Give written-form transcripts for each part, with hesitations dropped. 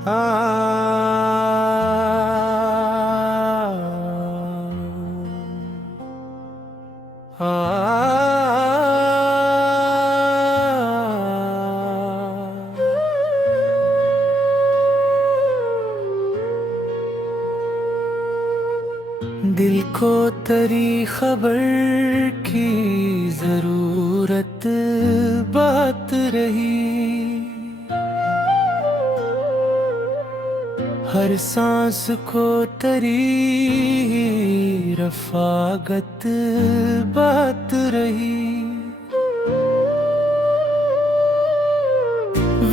आ, दिल को तेरी खबर की जरूरत बात रही, हर सांस को तेरी रफाकत बात रही।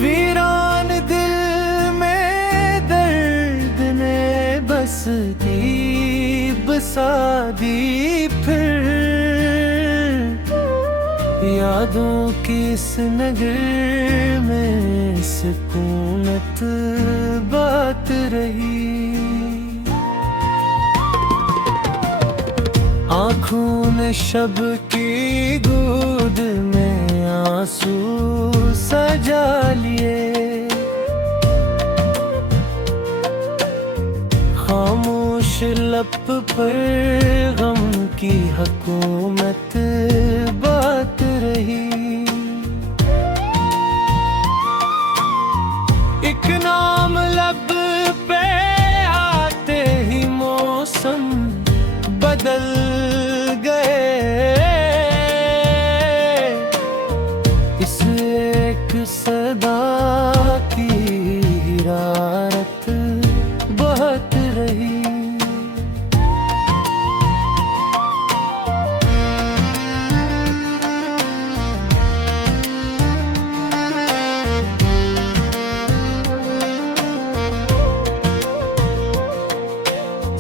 वीरान दिल में दर्द ने बसती बसा दी फिर, यादों की इस नगर में सुकूनत बात रही। आँखों ने शब की गोद में आंसू सजा लिए, खामोश लब पर गम की हुकूमत बात रही। एक नाम लब पे आते ही मौसम बदल गए, इस एक सदा की हिरारत बहुत रही।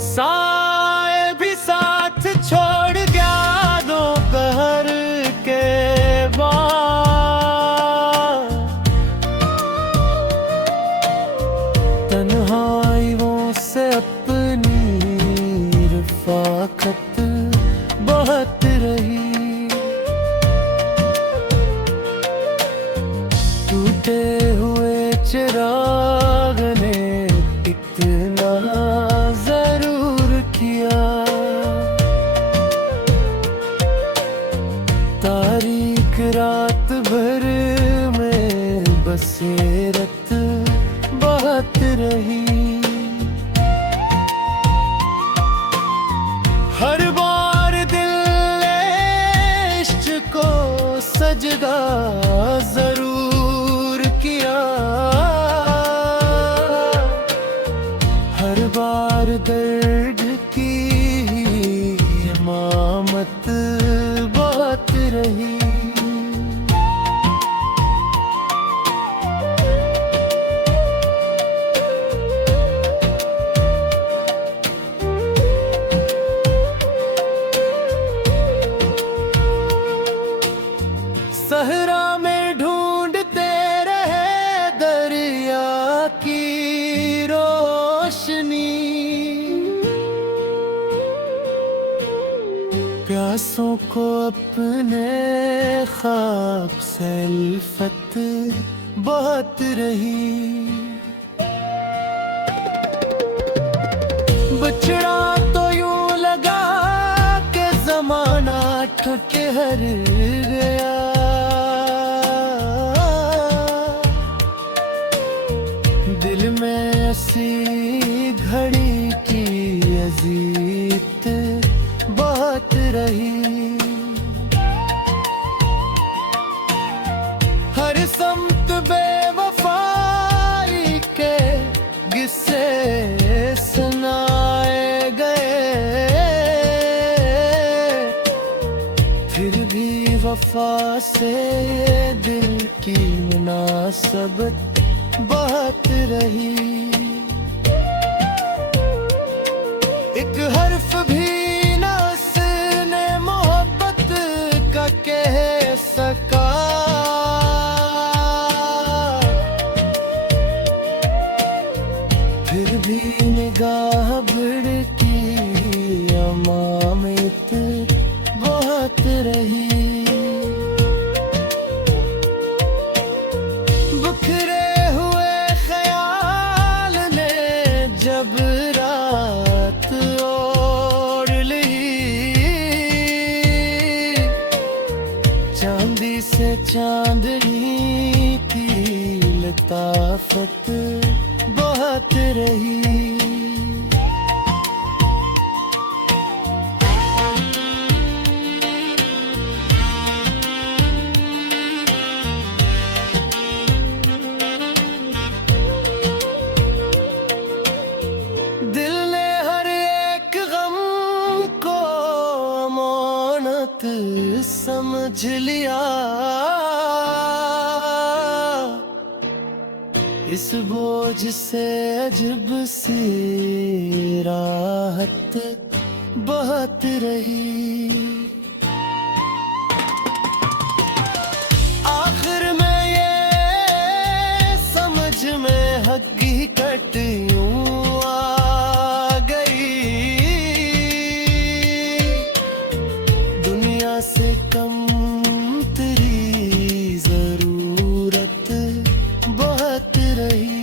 साए भी साथ छोड़ गया दोपहर के बाद, तन्हाइयों से अपनी रफाकत बहुत रही। टूटे हुए चिराग ने इतना तारीख रात भर में बसेरत बहुत रही। हर बार दिल ने इश्क को सजदा जरूर किया, हर बार दर्द की इमामत बात रही। सहरा में ढूंढते रहे दरिया की रोशनी, प्यासों को अपने ख्वाब से उल्फत बहुत रही। बछड़ा तो यूं लगा के जमाना ठठहर गया, दिल में ऐसी घड़ी की अजीत बहुत रही। हर समत बेवफाई के किस्से सुनाए गए, फिर भी वफा से दिल की मुनासबत बहुत रही। एक हर्फ भी न उसने मोहब्बत का कह सका, फिर भी निगाह भड़की अमामित बहुत रही। बिखरे हुए ख्याल चांदी से चांदनी की लताफत बहुत रही। दिल ने हर एक गम को अमानत समझ लिया। इस बोझ से अजब सी राहत बहुत रही। आखिर में ये समझ में हकीकत यूं आ गई, दुनिया से कम तेरी जरूरत बहुत रही।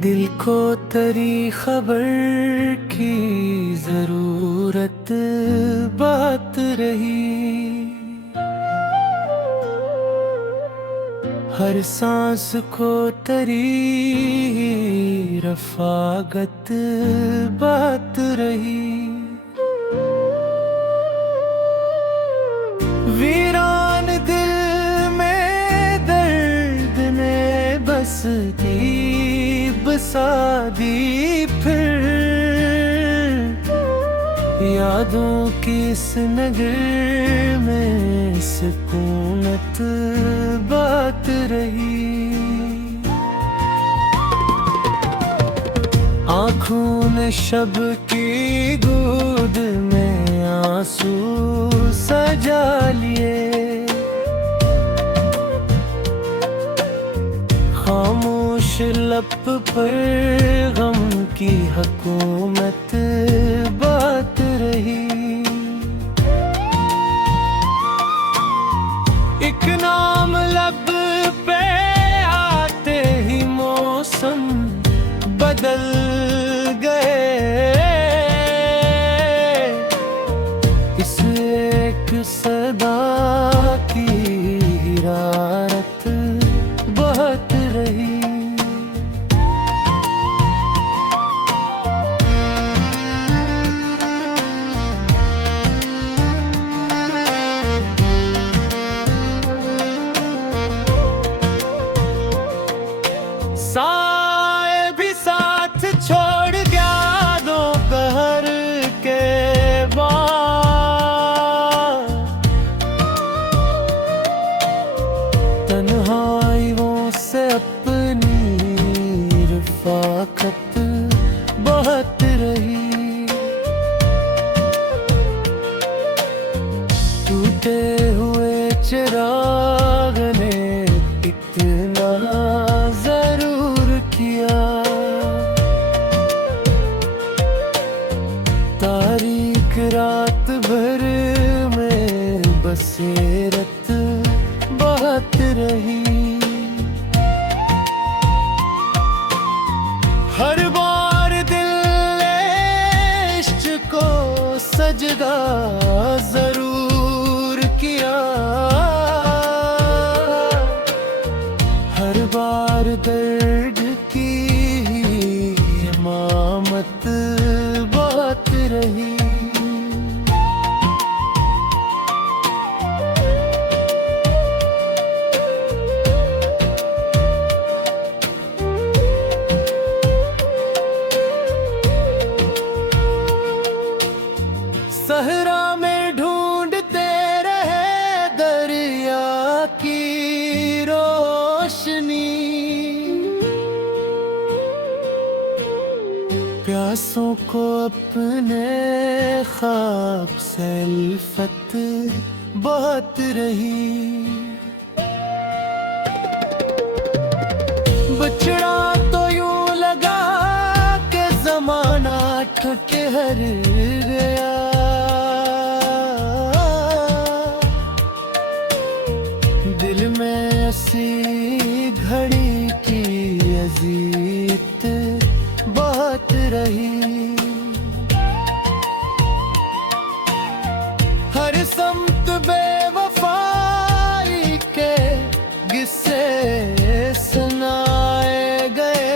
दिल को तेरी खबर की जरूरत बात रही। हर सांस को तेरी रफाकत बात रही। वीरान दिल में दर्द ने बसती बसा दी फिर, यादों की इस नगर में सुकूनत बात रही। आँखों ने शब की गोद में आंसू सजा लिए। खामोश लब पर गम की हुकूमत बात रही। एक नाम लब पे आते ही मौसम बदल गए। इस एक सदा की हिरारत बहुत रही। साए भी साथ छोड़ गया दोपहर के बाद, तन्हाइयों से अपनी रफाकत बहुत रही। टूटे हुए चिराग ने इतना जरूर किया। तारीख रात भर में बसेरत बहुत रही। हर बार दिल ने इश्क को सजदा जरूर किया। हर बार दर्द की इमामत बहुत रही। सहरा में ढूंढते रहे दरिया की रोशनी। प्यासों को अपने ख्वाब से उल्फत बहुत रही। बछड़ा तो यूं लगा के जमाना ठके हर गया। दिल में ऐसी घड़ी की अजीत बहुत रही। हर समत बेवफाई के किस्से सुनाए गए,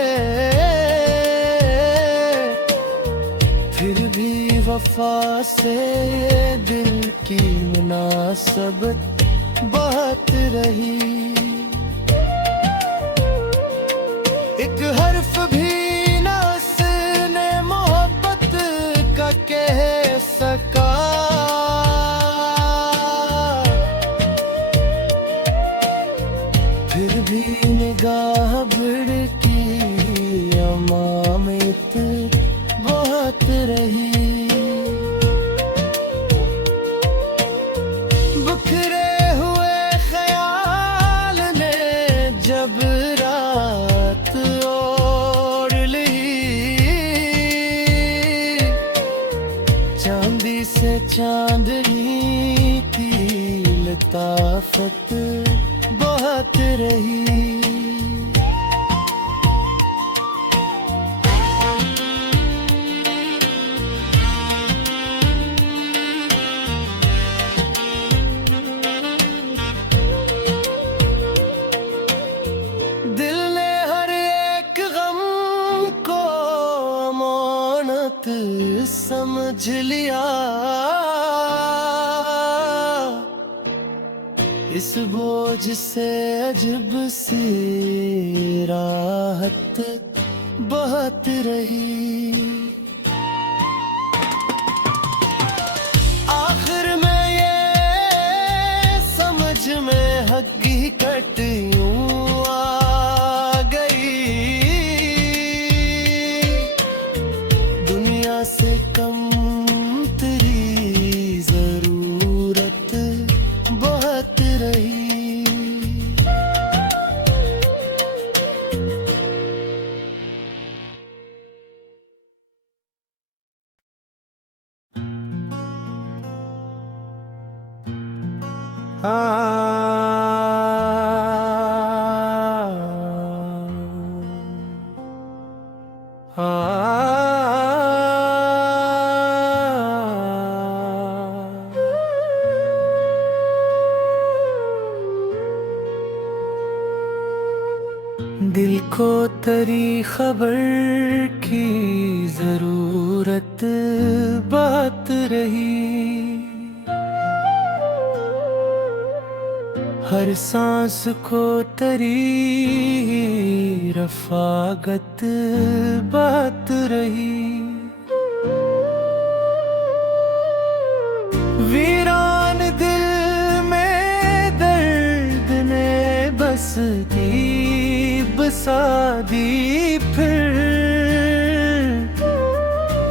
फिर भी वफा से दिल की मुनासबत बहुत रही। एक हर्फ भी न उसने मोहब्बत का कह सका। फिर भी निगाह भड़की अमामित बहुत रही। बिखरे हुए ख्याल ने जब रात ओढ़ ली, चांदी से चांदनी की लताफत बहुत रही। दिल ने हर एक गम को अमानत समझ लिया। इस बोझ से अजब सी राहत बहुत रही। आखिर में ये समझ में हकीकत यूं आ गई, दुनिया से कम तेरी जरूरत बहुत रही। दिल को तेरी खबर की जरूरत बात रही। हर सांस को तेरी रफाकत बात रही। वीरान दिल में दर्द ने बसती बसादी, फिर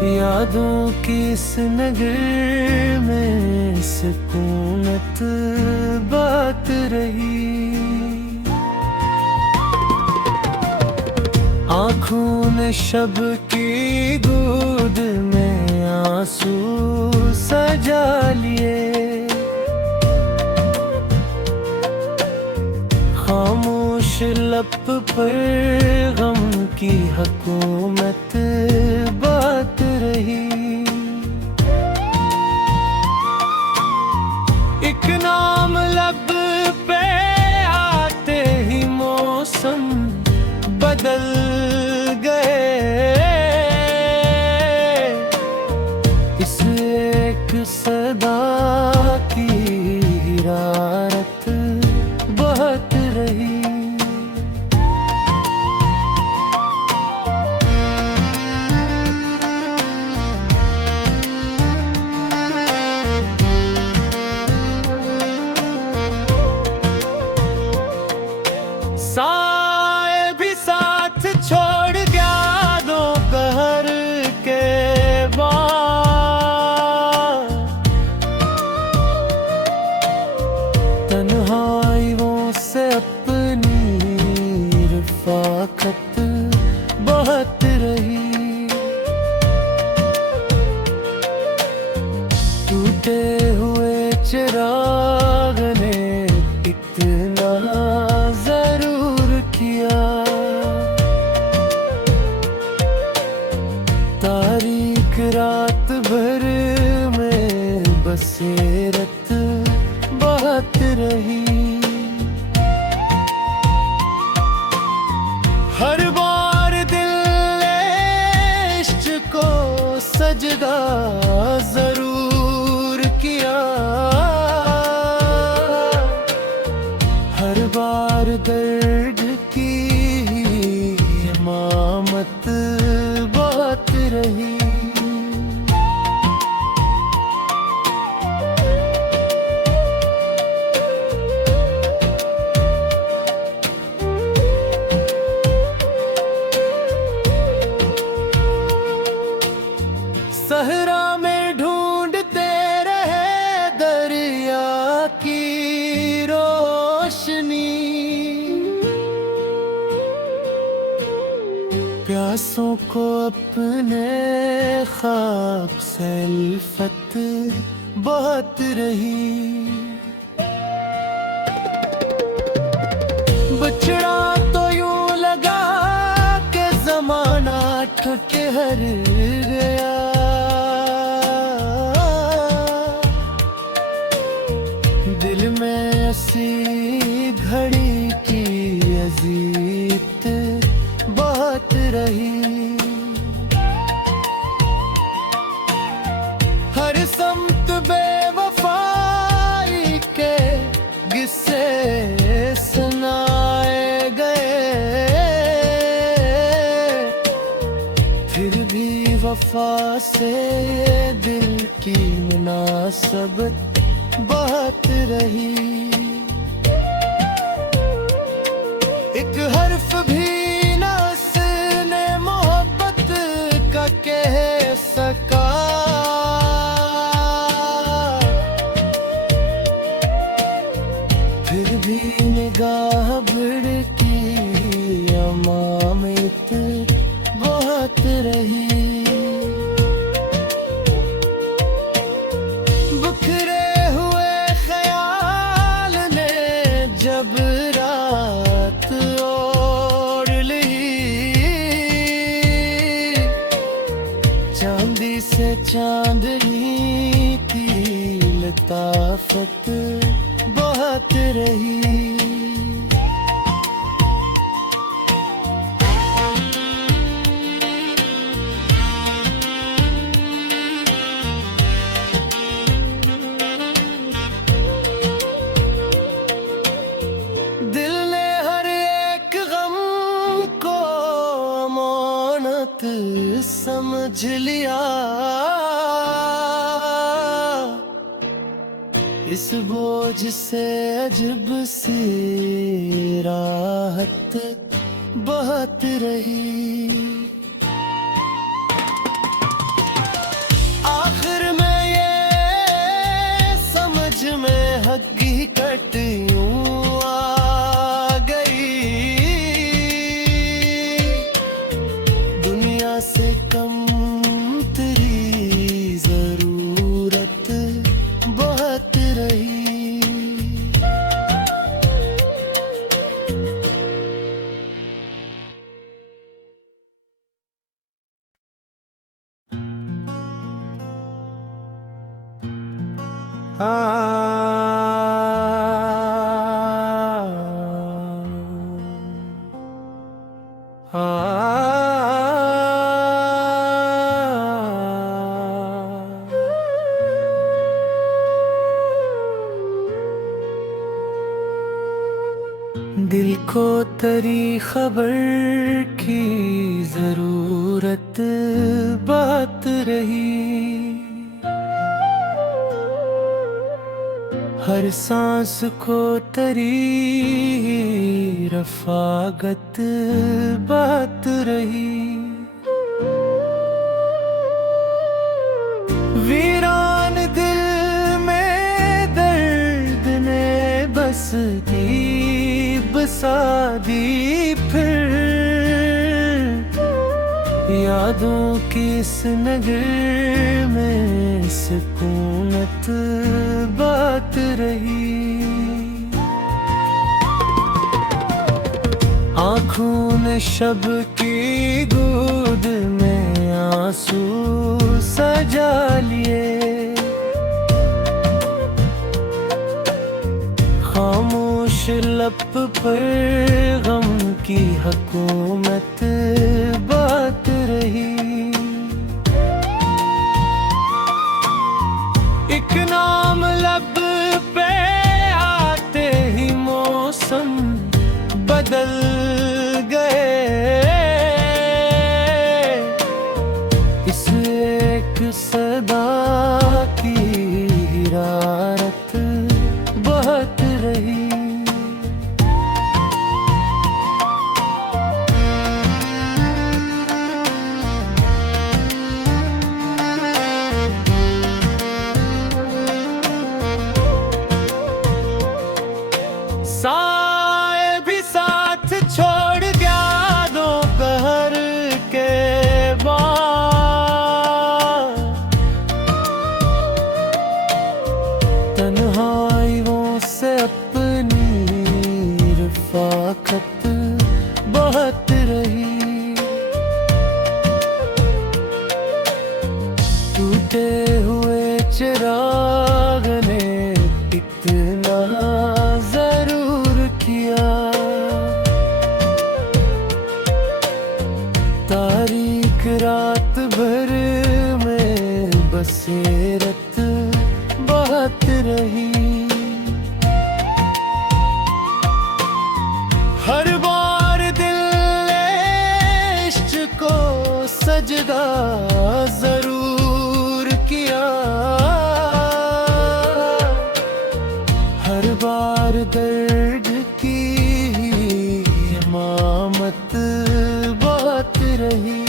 यादों की इस नगर में सुकूनत बात रही। आँखों ने शब की गोद में आंसू सजा लिए, खामोश लब पर गम की हुकूमत बात रही। एक नाम लब पे आते ही मौसम बदल गए, इस एक सदा की हिरारत बहुत रही। अपनी रफ़ाकत बहुत रही। टूटे हुए चिराग ने इतना जरूर किया। तारीख रात भर में बसेरत बहुत रही। हर बार दिल इश्क को सजदा जरूर किया। हर बार दर्द की इमामत बहुत रही। सहरा में ढूंढते रहे दरिया की रोशनी। प्यासों को अपने ख्वाब से उल्फत बहुत रही। बछड़ा तो यूं लगा के जमाना ठके हर गया। दिल में ऐसी घड़ी की अजीत बहुत रही। हर समत बेवफाई के किस्से सुनाए गए। फिर भी वफा से दिल की मुनासबत बहुत रही। एक हर्फ भी न उसने मोहब्बत का कह सका। फिर भी निगाह भड़की अमामित बहुत रही। बिखरे हुए ख्याल ने जब रात ओढ़ ली। चांदी से चांदनी की लताफत बहुत रही। दिल ने हर एक गम को अमानत समझ लिया। इस बोझ से अजब सी राहत बहुत रही। आखिर में ये समझ में हकीकत यूं आ गई। दुनिया से कम तेरी जरूरत बहुत रही। दिल को तेरी खबर की जरूरत बहुत रही। हर सांस को तेरी रफ़ाकत बहुत रही। वीरान दिल में दर्द ने बस की सा दी फिर, यादों की इस नगर में सुकूनत बात रही। आँखों ने शब की गोद में आंसू सजा लिए, खामोश लब पर गम की हुकूमत बात रही। एक नाम लब पे आते ही मौसम बदल गए, इस एक सदा की हिरारत बहुत रही। साए भी साथ छोड़ गया दोपहर के बाद, तन्हाइयों से अपनी रफ़ाकत बहुत रही। टूटे हुए चिराग ने इतना जरूर किया, तारीख रात भर में बसेरत बहुत रही। हर बार दिल ने इश्क को सजदा जरूर किया, हर बार दर्द की इमामत बहुत रही।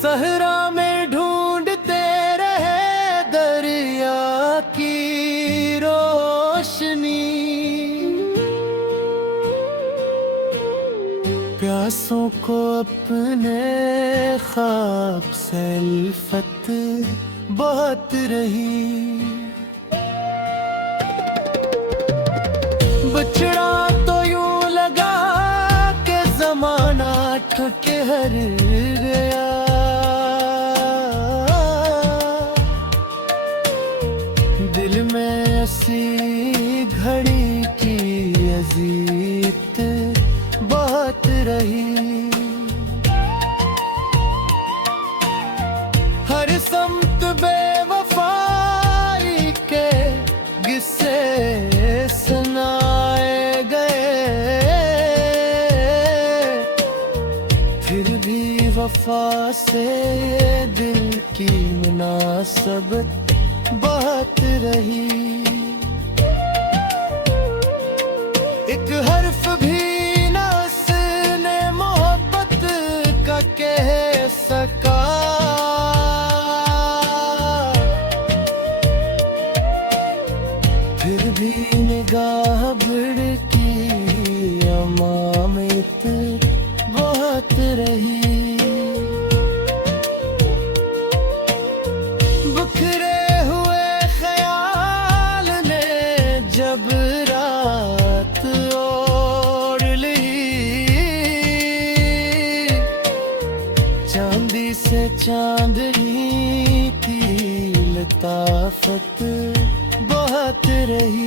सहरा में ढूंढते रहे दरिया की रोशनी, प्यासों को अपने ख्वाब से उल्फत बहुत रही। बछड़ा तो यूं लगा के जमाना ठुके हर गया, दिल में ऐसी घड़ी की अजीत बहुत रही। हर समत बेवफाई के किस्से सुनाए गए, फिर भी वफा से दिल की मुनासबत बहुत रही। एक हर्फ भी न उसने मोहब्बत का कह सका, फिर भी निगाह भड़की अमामित बहुत रही। बिखरे हुए ख्याल ने जब रात ओढ़ ली, चांदी से चांदनी की लताफत बहुत रही।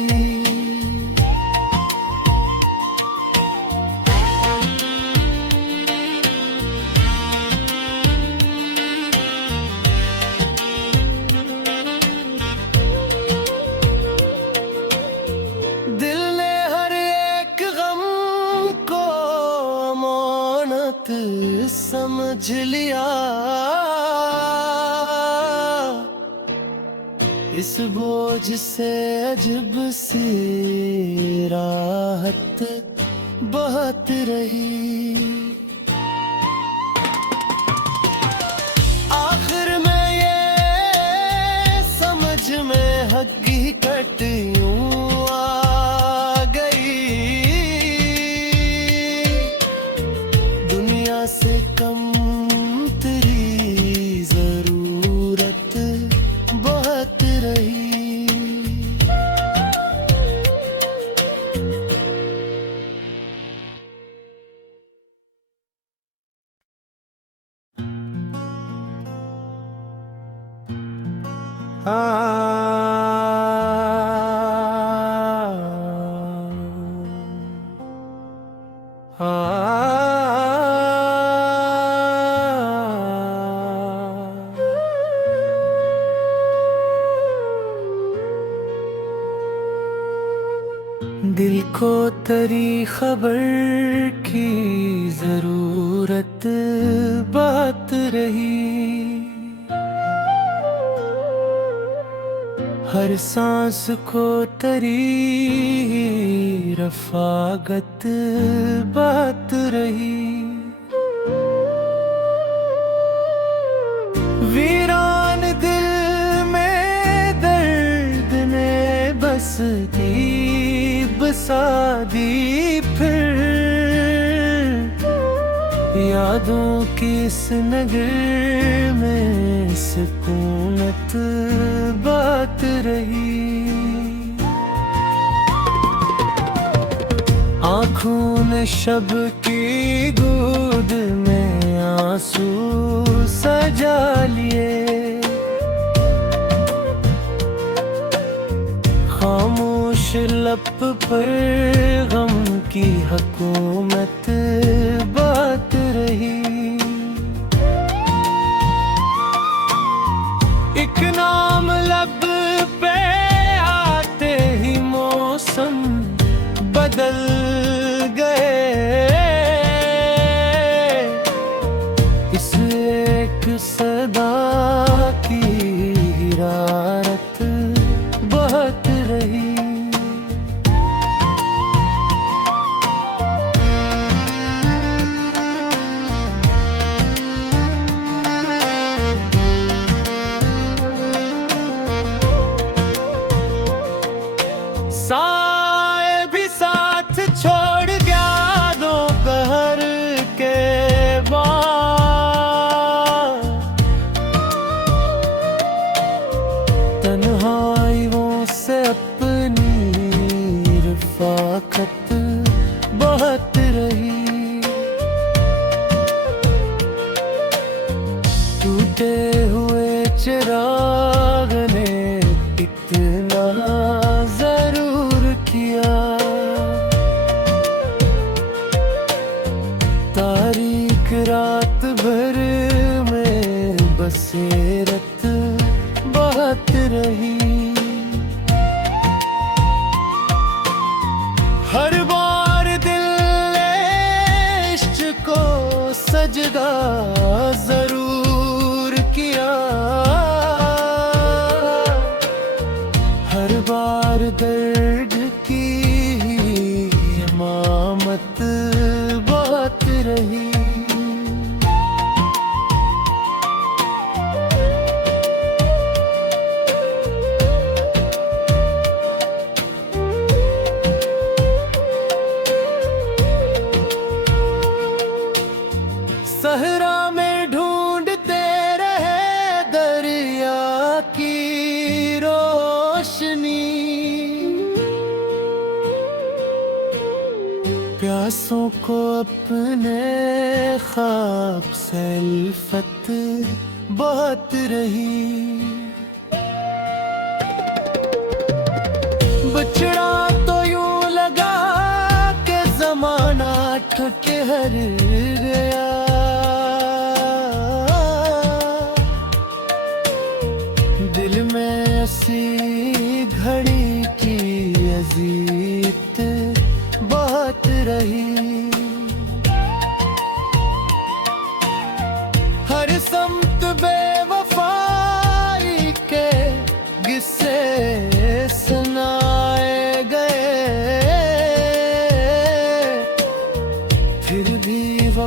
दिल ने हर एक गम को अमानत समझ लिया, इस बोझ से अजब सी राहत बहत रही। आखिर में ये समझ में हकीकत यूं आ गई, दुनिया से कम तेरी जरूरत बहुत रही। दिल को तेरी खबर की जरूरत बात रही, हर सांस को तेरी रफाकत बात रही। वीरान दिल में दर्द ने बसती बसा दी फिर, यादों की इस नगर में सुकूनत बात रही। आँखों ने शब की गोद में आंसू सजा लिए, खामोश लब पर गम की हुकूमत बात रही। एक नाम लब पे आते ही मौसम बदल गए, इस एक सदा की हिरारत बहुत रही। साए भी साथ छोड़ गया दोपहर के बाद, तन्हाइयों से अपनी रफाकत बहुत रही। टूटे हुए चिराग ने इतना जरूर किया, तारीख रात भर में बसेरत बहुत रही। हर बार दिल ने इश्क को सजदा जरूर किया, हर बार दर्द की इमामत बात रही। सहरा में ढूंढते रहे दरिया की रोशनी, प्यासों को अपने ख्वाब से उल्फत बहुत रही। बछड़ा तो यूं लगा के जमाना ठके हर गया, दिल में ऐसी घड़ी की अजीत बहुत रही। हर समत बेवफाई के किस्से सुनाए गए,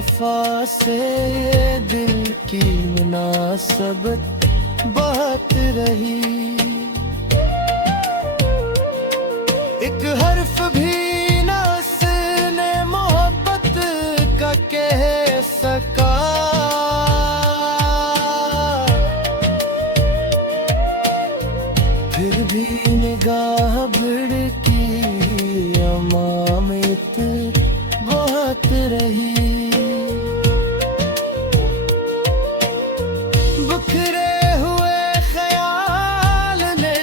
वफा से दिल की मुनासबत बहुत रही। एक हर्फ भी न उसने मोहब्बत का कह सका। फिर भी निगाह भिड़की अमामित बहुत रही। बिखरे हुए ख्याल ने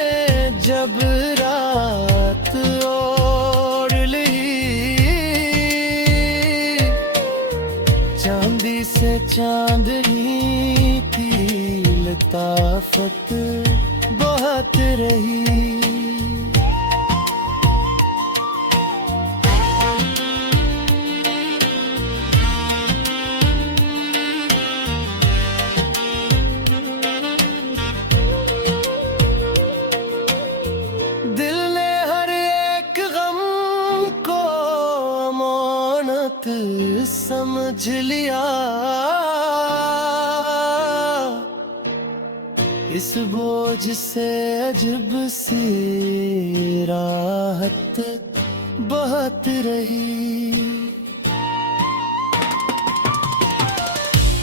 जब रात ओढ़ ली, चांदी से चांदनी की लताफत बहुत रही। दिल ने हर एक गम को अमानत समझ लिया। इस बोझ से अजब सी राहत बहुत रही।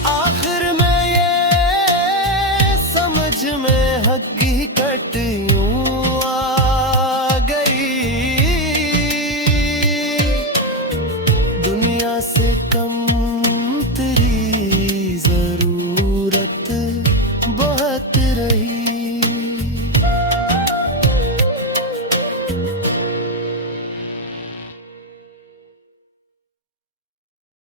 आखिर में ये समझ में हकीकत यूं आ गई, दुनिया से कम तेरी जरूरत बहुत रही।